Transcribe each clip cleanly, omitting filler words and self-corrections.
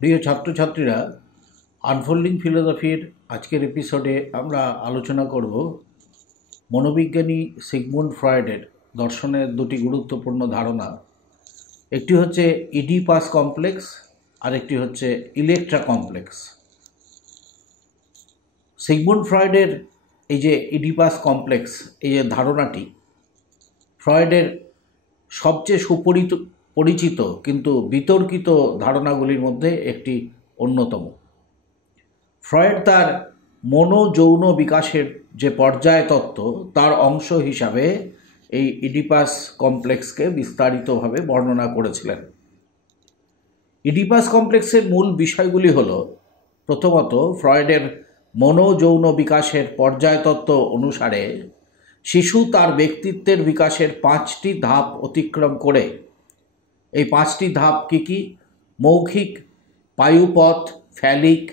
প্রিয় ছাত্রছাত্রীরা, আনফোল্ডিং ফিলোসফির আজকের এপিসোডে আমরা আলোচনা করব মনোবিজ্ঞানী সিগমুন্ড ফ্রয়েডের দর্শনের দুটি গুরুত্বপূর্ণ ধারণা। একটি হচ্ছে ইডিপাস কমপ্লেক্স আর একটি হচ্ছে ইলেকট্রা কমপ্লেক্স। সিগমুন্ড ফ্রয়েডের এই যে ইডিপাস কমপ্লেক্স, এই যে ধারণাটি ফ্রয়েডের সবচেয়ে পরিচিত কিন্তু বিতর্কিত ধারণাগুলির মধ্যে একটি অন্যতম। ফ্রয়েড তার মনোযৌন বিকাশের যে পর্যায় তত্ত্ব তার অংশ হিসাবে এই ইডিপাস কমপ্লেক্সকে বিস্তারিতভাবে বর্ণনা করেছিলেন। ইডিপাস কমপ্লেক্সের মূল বিষয়গুলি হল, প্রথমত, ফ্রয়েডের মনোযৌন বিকাশের পর্যায় তত্ত্ব অনুসারে শিশু তার ব্যক্তিত্বের বিকাশের 5টি ধাপ অতিক্রম করে। এই 5টি ধাপ কি কি? মৌখিক, পায়ুপথ, ফ্যালিক,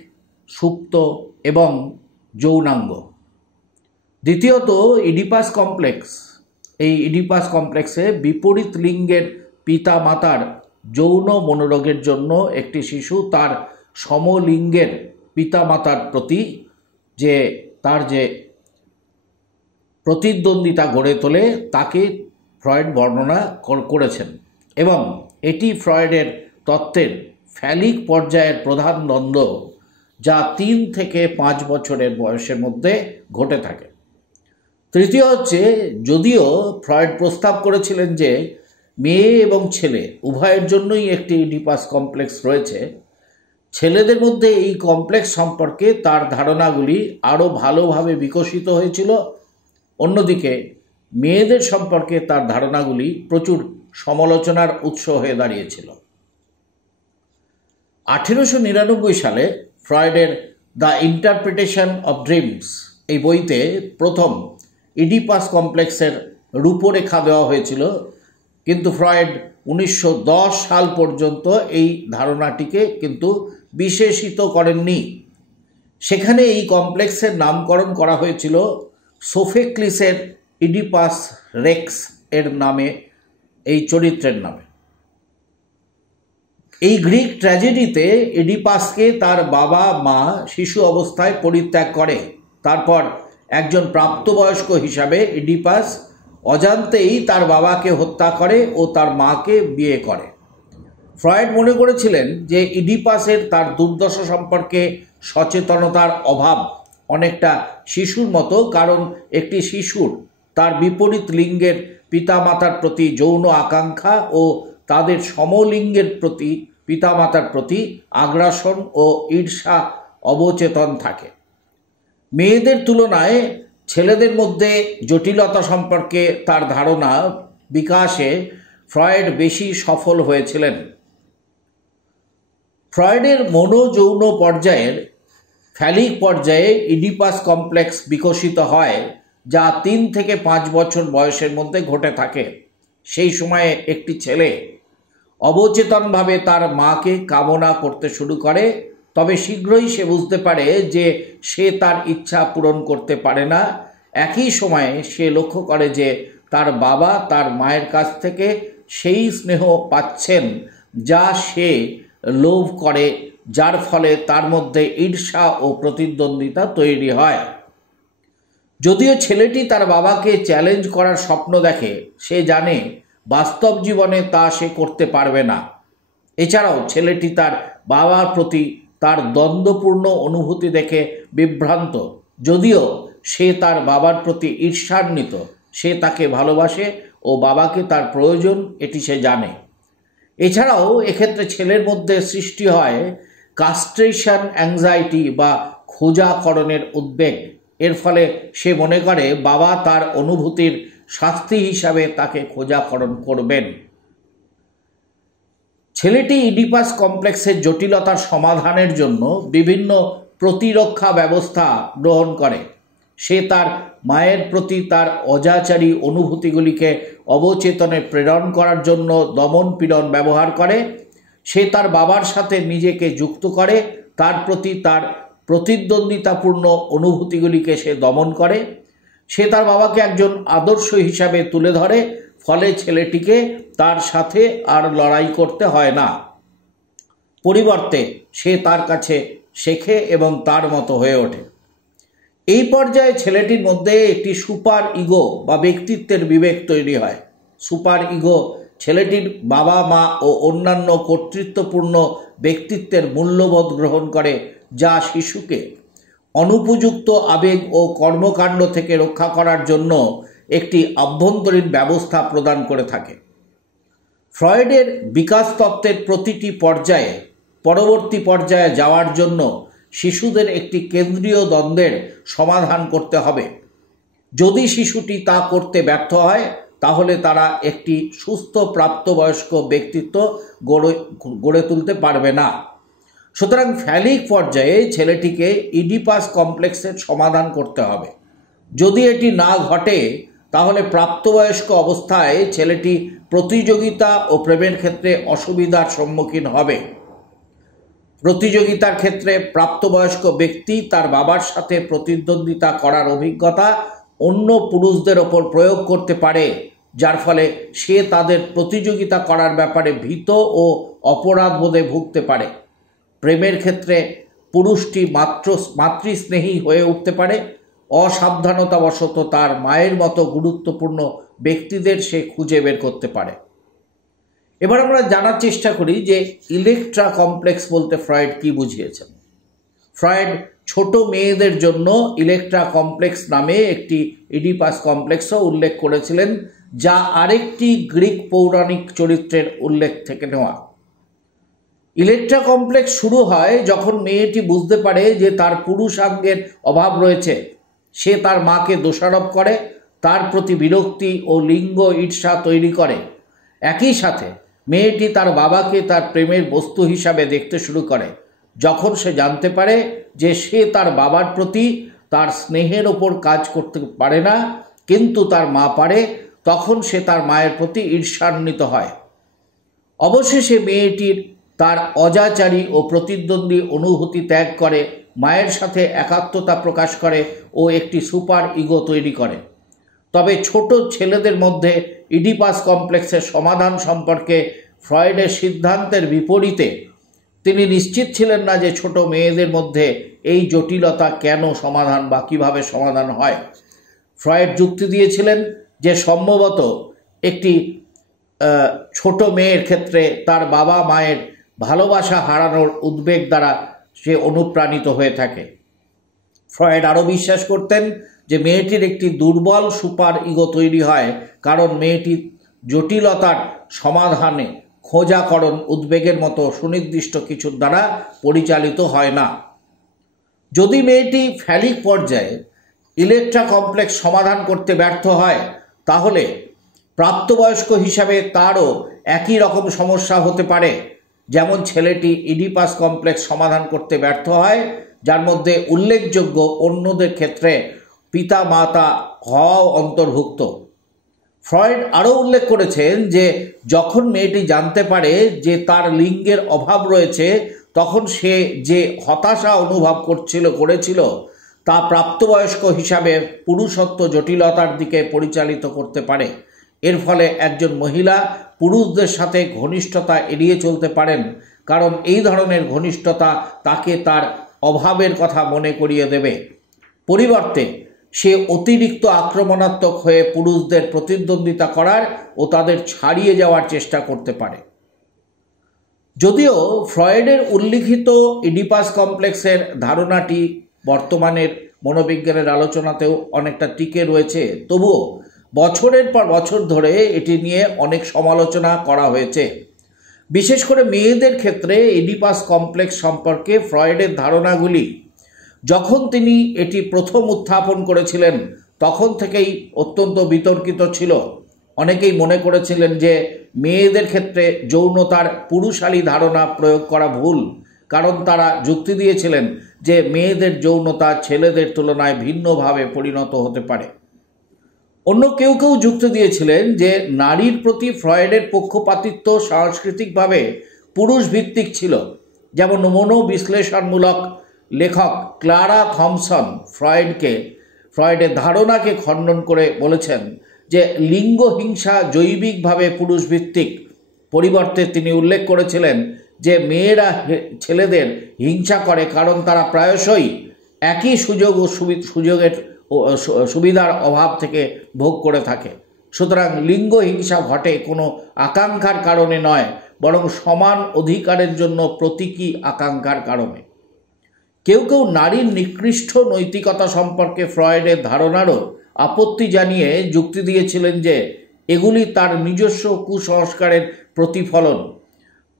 সুপ্ত এবং যৌনাঙ্গ। দ্বিতীয়ত, ইডিপাস কমপ্লেক্স। এই ইডিপাস কমপ্লেক্সে বিপরীত লিঙ্গের পিতা মাতার যৌন মনোরোগের জন্য একটি শিশু তার সমলিঙ্গের পিতা মাতার প্রতি তার যে প্রতিদ্বন্দ্বিতা গড়ে তোলে তাকে ফ্রয়েড বর্ণনা করেছেন, এবং এটি ফ্রয়েডের তত্ত্বের ফ্যালিক পর্যায়ের প্রধান দ্বন্দ্ব, যা 3 থেকে 5 বছরের বয়সের মধ্যে ঘটে থাকে। তৃতীয় হচ্ছে, যদিও ফ্রয়েড প্রস্তাব করেছিলেন যে মেয়ে এবং ছেলে উভয়ের জন্যই একটি ইডিপাস কমপ্লেক্স রয়েছে, ছেলেদের মধ্যে এই কমপ্লেক্স সম্পর্কে তার ধারণাগুলি আরও ভালোভাবে বিকশিত হয়েছিল। অন্যদিকে মেয়েদের সম্পর্কে তার ধারণাগুলি প্রচুর সমালোচনার উৎস হয়ে দাঁড়িয়েছিল। 1899 সালে ফ্রয়েডের দ্য ইন্টারপ্রিটেশন অফ ড্রিমস এই বইতে প্রথম ইডিপাস কমপ্লেক্সের রূপরেখা দেওয়া হয়েছিল, কিন্তু ফ্রয়েড 1910 সাল পর্যন্ত এই ধারণাটিকে কিন্তু বিশেষিত করেননি। সেখানে এই কমপ্লেক্সের নামকরণ করা হয়েছিল সোফোক্লিসের ইডিপাস রেক্স এর নামে, এই চরিত্রের নামে। এই গ্রিক ট্র্যাজেডিতে ইডিপাসকে তার বাবা মা শিশু অবস্থায় পরিত্যাগ করে। তারপর একজন প্রাপ্তবয়স্ক হিসাবে ইডিপাস অজান্তেই তার বাবাকে হত্যা করে ও তার মাকে বিয়ে করে। ফ্রয়েড মনে করেছিলেন যে ইডিপাসের তার দুর্দশা সম্পর্কে সচেতনতার অভাব অনেকটা শিশুর মতো, কারণ একটি শিশুর তার বিপরীত লিঙ্গের পিতামাতার প্রতি যৌন আকাঙ্ক্ষা ও তাদের সমলিঙ্গের প্রতি পিতামাতার প্রতি আগ্রাসন ও ঈর্ষা অবচেতন থাকে। মেয়েদের তুলনায় ছেলেদের মধ্যে জটিলতা সম্পর্কে তার ধারণা বিকাশে ফ্রয়েড বেশি সফল হয়েছিলেন। ফ্রয়েডের মনোযৌন পর্যায়ের ফ্যালিক পর্যায়ে ইডিপাস কমপ্লেক্স বিকশিত হয়, যা 3 থেকে 5 বছর বয়সের মধ্যে ঘটে থাকে। সেই সময়ে একটি ছেলে অবচেতনভাবে তার মাকে কামনা করতে শুরু করে, তবে শীঘ্রই সে বুঝতে পারে যে সে তার ইচ্ছা পূরণ করতে পারে না। একই সময়ে সে লক্ষ্য করে যে তার বাবা তার মায়ের কাছ থেকে সেই স্নেহ পাচ্ছেন যা সে লোভ করে, যার ফলে তার মধ্যে ঈর্ষা ও প্রতিদ্বন্দ্বিতা তৈরি হয়। যদিও ছেলেটি তার বাবাকে চ্যালেঞ্জ করার স্বপ্ন দেখে, সে জানে বাস্তব জীবনে তা সে করতে পারবে না। এছাড়াও ছেলেটি তার বাবার প্রতি তার দ্বন্দ্বপূর্ণ অনুভূতি দেখে বিভ্রান্ত। যদিও সে তার বাবার প্রতি ঈর্ষান্বিত, সে তাকে ভালোবাসে ও বাবাকে তার প্রয়োজন, এটি সে জানে। এছাড়াও এক্ষেত্রে ছেলের মধ্যে সৃষ্টি হয় কাস্ট্রেশন অ্যাংজাইটি বা খোঁজাকরণের উদ্বেগ। এর ফলে সে মনে করে বাবা তার অনুভূতির শাস্তি হিসাবে তাকে খোঁজাকরণ করবেন। ছেলেটি ইডিপাস কমপ্লেক্সের জটিলতার সমাধানের জন্য বিভিন্ন প্রতিরক্ষা ব্যবস্থা গ্রহণ করে। সে তার মায়ের প্রতি তার অজাচারী অনুভূতিগুলিকে অবচেতনে প্রেরণ করার জন্য দমন পীড়ন ব্যবহার করে। সে তার বাবার সাথে নিজেকে যুক্ত করে, তার প্রতি তার প্রতিদ্বন্দ্বিতাপূর্ণ অনুভূতিগুলিকে সে দমন করে। সে তার বাবাকে একজন আদর্শ হিসাবে তুলে ধরে, ফলে ছেলেটিকে তার সাথে আর লড়াই করতে হয় না, পরিবর্তে সে তার কাছে শেখে এবং তার মতো হয়ে ওঠে। এই পর্যায়ে ছেলেটির মধ্যে একটি সুপার ইগো বা ব্যক্তিত্বের বিবেক তৈরি হয়। সুপার ইগো ছেলেটির বাবা মা ও অন্যান্য কর্তৃত্বপূর্ণ ব্যক্তিত্বের মূল্যবোধ গ্রহণ করে, যা শিশুকে অনুপযুক্ত আবেগ ও কর্মকাণ্ড থেকে রক্ষা করার জন্য একটি আভ্যন্তরীণ ব্যবস্থা প্রদান করে থাকে। ফ্রয়েডের বিকাশ তত্ত্বের প্রতিটি পর্যায়ে পরবর্তী পর্যায়ে যাওয়ার জন্য শিশুদের একটি কেন্দ্রীয় দ্বন্দ্বের সমাধান করতে হবে। যদি শিশুটি তা করতে ব্যর্থ হয়, তাহলে তারা একটি সুস্থ প্রাপ্তবয়স্ক ব্যক্তিত্ব গড়ে তুলতে পারবে না। সুতরাং ফ্যালিক পর্যায়ে ছেলেটিকে ইডিপাস কমপ্লেক্সের সমাধান করতে হবে। যদি এটি না ঘটে, তাহলে প্রাপ্তবয়স্ক অবস্থায় ছেলেটি প্রতিযোগিতা ও প্রেমের ক্ষেত্রে অসুবিধার সম্মুখীন হবে। প্রতিযোগিতার ক্ষেত্রে প্রাপ্তবয়স্ক ব্যক্তি তার বাবার সাথে প্রতিদ্বন্দ্বিতা করার অভিজ্ঞতা অন্য পুরুষদের ওপর প্রয়োগ করতে পারে, যার ফলে সে তাদের প্রতিযোগিতা করার ব্যাপারে ভীত ও অপরাধবোধে ভুগতে পারে। প্রেমের ক্ষেত্রে পুরুষটি মাতৃস্নেহী হয়ে উঠতে পারে। অসাবধানতাবশত তার মায়ের মতো গুরুত্বপূর্ণ ব্যক্তিদের সে খুঁজে বের করতে পারে। এবার আমরা জানার চেষ্টা করি যে ইলেকট্রা কমপ্লেক্স বলতে ফ্রয়েড কি বুঝিয়েছেন। ফ্রয়েড ছোট মেয়েদের জন্য ইলেকট্রা কমপ্লেক্স নামে একটি ইডিপাস কমপ্লেক্সও উল্লেখ করেছিলেন, যা আরেকটি গ্রিক পৌরাণিক চরিত্রের উল্লেখ থেকে নেওয়া। ইলেকট্রা কমপ্লেক্স শুরু হয় যখন মেয়েটি বুঝতে পারে যে তার পুরুষাঙ্গের অভাব রয়েছে। সে তার মাকে দোষারোপ করে, তার প্রতি বিরক্তি ও লিঙ্গ ঈর্ষা তৈরি করে। একই সাথে মেয়েটি তার বাবাকে তার প্রেমের বস্তু হিসাবে দেখতে শুরু করে। যখন সে জানতে পারে যে সে তার বাবার প্রতি তার স্নেহের ওপর কাজ করতে পারে না, কিন্তু তার মা পারে, তখন সে তার মায়ের প্রতি ঈর্ষান্বিত হয়। অবশেষে মেয়েটির তার অজাচারী ও প্রতিদ্বন্দ্বী অনুভূতি ত্যাগ করে, মায়ের সাথে একাত্মতা প্রকাশ করে ও একটি সুপার ইগো তৈরি করে। তবে ছোট ছেলেদের মধ্যে ইডিপাস কমপ্লেক্সের সমাধান সম্পর্কে ফ্রয়েডের সিদ্ধান্তের বিপরীতে তিনি নিশ্চিত ছিলেন না যে ছোট মেয়েদের মধ্যে এই জটিলতা কেন সমাধান বা কীভাবে সমাধান হয়। ফ্রয়েড যুক্তি দিয়েছিলেন যে সম্ভবত একটি ছোট মেয়ের ক্ষেত্রে তার বাবা মায়ের ভালোবাসা হারানোর উদ্বেগ দ্বারা সে অনুপ্রাণিত হয়ে থাকে। ফ্রয়েড আরও বিশ্বাস করতেন যে মেয়েটির একটি দুর্বল সুপার ইগো তৈরি হয় কারণ মেয়েটি জটিলতার সমাধানে খোঁজাকরণ উদ্বেগের মতো সুনির্দিষ্ট কিছুর দ্বারা পরিচালিত হয় না। যদি মেয়েটি ফ্যালিক পর্যায়ে ইলেকট্রা কমপ্লেক্স সমাধান করতে ব্যর্থ হয়, তাহলে প্রাপ্তবয়স্ক হিসাবে তারও একই রকম সমস্যা হতে পারে, যেমন ছেলেটি ইডিপাস কমপ্লেক্স সমাধান করতে ব্যর্থ হয়, যার মধ্যে উল্লেখযোগ্য অন্যদের ক্ষেত্রে পিতা মাতা হওয়াও অন্তর্ভুক্ত। ফ্রয়েড আরও উল্লেখ করেছেন যে যখন মেয়েটি জানতে পারে যে তার লিঙ্গের অভাব রয়েছে, তখন সে যে হতাশা অনুভব করেছিল তা প্রাপ্তবয়স্ক হিসাবে পুরুষত্ব জটিলতার দিকে পরিচালিত করতে পারে। এর ফলে একজন মহিলা পুরুষদের সাথে ঘনিষ্ঠতা এড়িয়ে চলতে পারেন, কারণ এই ধরনের ঘনিষ্ঠতা তাকে তার অভাবের কথা মনে করিয়ে দেবে। পরিবর্তে সে অতিরিক্ত আক্রমণাত্মক হয়ে পুরুষদের প্রতিদ্বন্দ্বিতা করার ও তাদের ছাড়িয়ে যাওয়ার চেষ্টা করতে পারে। যদিও ফ্রয়েডের উল্লিখিত ইডিপাস কমপ্লেক্সের ধারণাটি বর্তমানের মনোবিজ্ঞানের আলোচনাতেও অনেকটা টিকে রয়েছে, তবুও বছরের পর বছর ধরে এটি নিয়ে অনেক সমালোচনা করা হয়েছে। বিশেষ করে মেয়েদের ক্ষেত্রে ইডিপাস কমপ্লেক্স সম্পর্কে ফ্রয়েডের ধারণাগুলি যখন তিনি এটি প্রথম উত্থাপন করেছিলেন তখন থেকেই অত্যন্ত বিতর্কিত ছিল। অনেকেই মনে করেছিলেন যে মেয়েদের ক্ষেত্রে যৌনতার পুরুষালী ধারণা প্রয়োগ করা ভুল, কারণ তারা যুক্তি দিয়েছিলেন যে মেয়েদের যৌনতা ছেলেদের তুলনায় ভিন্নভাবে পরিণত হতে পারে। অন্য কেউ কেউ যুক্তি দিয়েছিলেন যে নারীর প্রতি ফ্রয়েডের পক্ষপাতিত্ব সাংস্কৃতিকভাবে পুরুষ ভিত্তিক ছিল, যেমন মনোবিশ্লেষণমূলক লেখক ক্লারা থমসন ফ্রয়েডের ধারণাকে খণ্ডন করে বলেছেন যে লিঙ্গ হিংসা জৈবিকভাবে পুরুষভিত্তিক, পরিবর্তে তিনি উল্লেখ করেছিলেন যে মেয়েরা ছেলেদের হিংসা করে কারণ তারা প্রায়শই একই সুযোগ ও সুযোগের সুবিধার অভাব থেকে ভোগ করে থাকে। সুতরাং লিঙ্গ হিংসা ঘটে কোনো আকাঙ্ক্ষার কারণে নয়, বরং সমান অধিকারের জন্য প্রতীকী আকাঙ্ক্ষার কারণে। কেউ কেউ নারীর নিকৃষ্ট নৈতিকতা সম্পর্কে ফ্রয়েডের ধারণারও আপত্তি জানিয়ে যুক্তি দিয়েছিলেন যে এগুলি তার নিজস্ব কুসংস্কারের প্রতিফলন।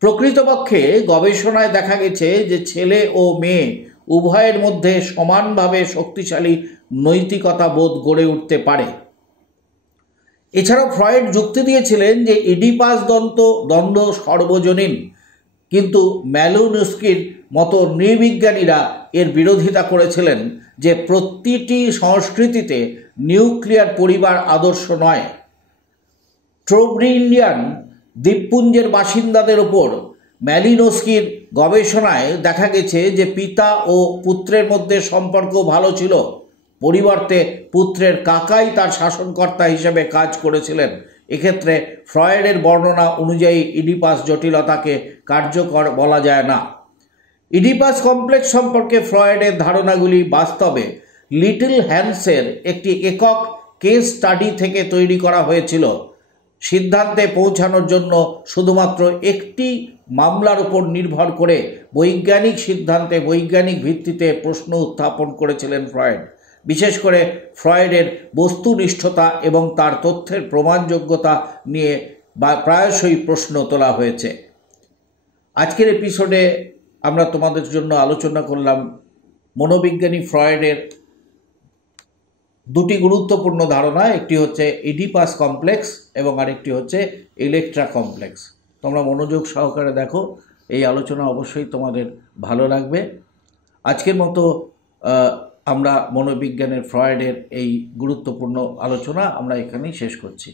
প্রকৃতপক্ষে গবেষণায় দেখা গেছে যে ছেলে ও মেয়ে উভয়ের মধ্যে সমানভাবে শক্তিশালী নৈতিকতা বোধ গড়ে উঠতে পারে। এছাড়াও ফ্রয়েড যুক্তি দিয়েছিলেন যে ইডিপাস দ্বন্দ্ব সর্বজনীন, কিন্তু ম্যালিনোস্কির মতো নৃবিজ্ঞানীরা এর বিরোধিতা করেছিলেন যে প্রতিটি সংস্কৃতিতে নিউক্লিয়ার পরিবার আদর্শ নয়। ট্রোব্রিন্ডিয়ান দ্বীপপুঞ্জের বাসিন্দাদের ওপর ম্যালিনোস্কির গবেষণায় দেখা গেছে যে পিতা ও পুত্রের মধ্যে সম্পর্ক ভালো ছিল, পরিবর্তে পুত্রের কাকাই তার শাসনকর্তা হিসেবে কাজ করেছিলেন। এক্ষেত্রে ফ্রয়েডের বর্ণনা অনুযায়ী ইডিপাস জটিলতাকে কার্যকর বলা যায় না। ইডিপাস কমপ্লেক্স সম্পর্কে ফ্রয়েডের ধারণাগুলি বাস্তবে লিটল হ্যান্সের একটি একক কেস স্টাডি থেকে তৈরি করা হয়েছিল। সিদ্ধান্তে পৌঁছানোর জন্য শুধুমাত্র একটি মামলার উপর নির্ভর করে বৈজ্ঞানিক সিদ্ধান্তে বৈজ্ঞানিক ভিত্তিতে প্রশ্ন উত্থাপন করেছিলেন ফ্রয়েড। বিশেষ করে ফ্রয়েডের বস্তুনিষ্ঠতা এবং তার তথ্যের প্রমাণযোগ্যতা নিয়ে প্রায়শই প্রশ্ন তোলা হয়েছে। আজকের এপিসোডে আমরা তোমাদের জন্য আলোচনা করলাম মনোবিজ্ঞানী ফ্রয়েডের দুটি গুরুত্বপূর্ণ ধারণা, একটি হচ্ছে ইডিপাস কমপ্লেক্স এবং আরেকটি হচ্ছে ইলেকট্রা কমপ্লেক্স। তোমরা মনোযোগ সহকারে দেখো, এই আলোচনা অবশ্যই তোমাদের ভালো লাগবে। আজকের মতো আমরা মনোবিজ্ঞানের ফ্রয়েডের এই গুরুত্বপূর্ণ আলোচনা আমরা এখানেই শেষ করছি।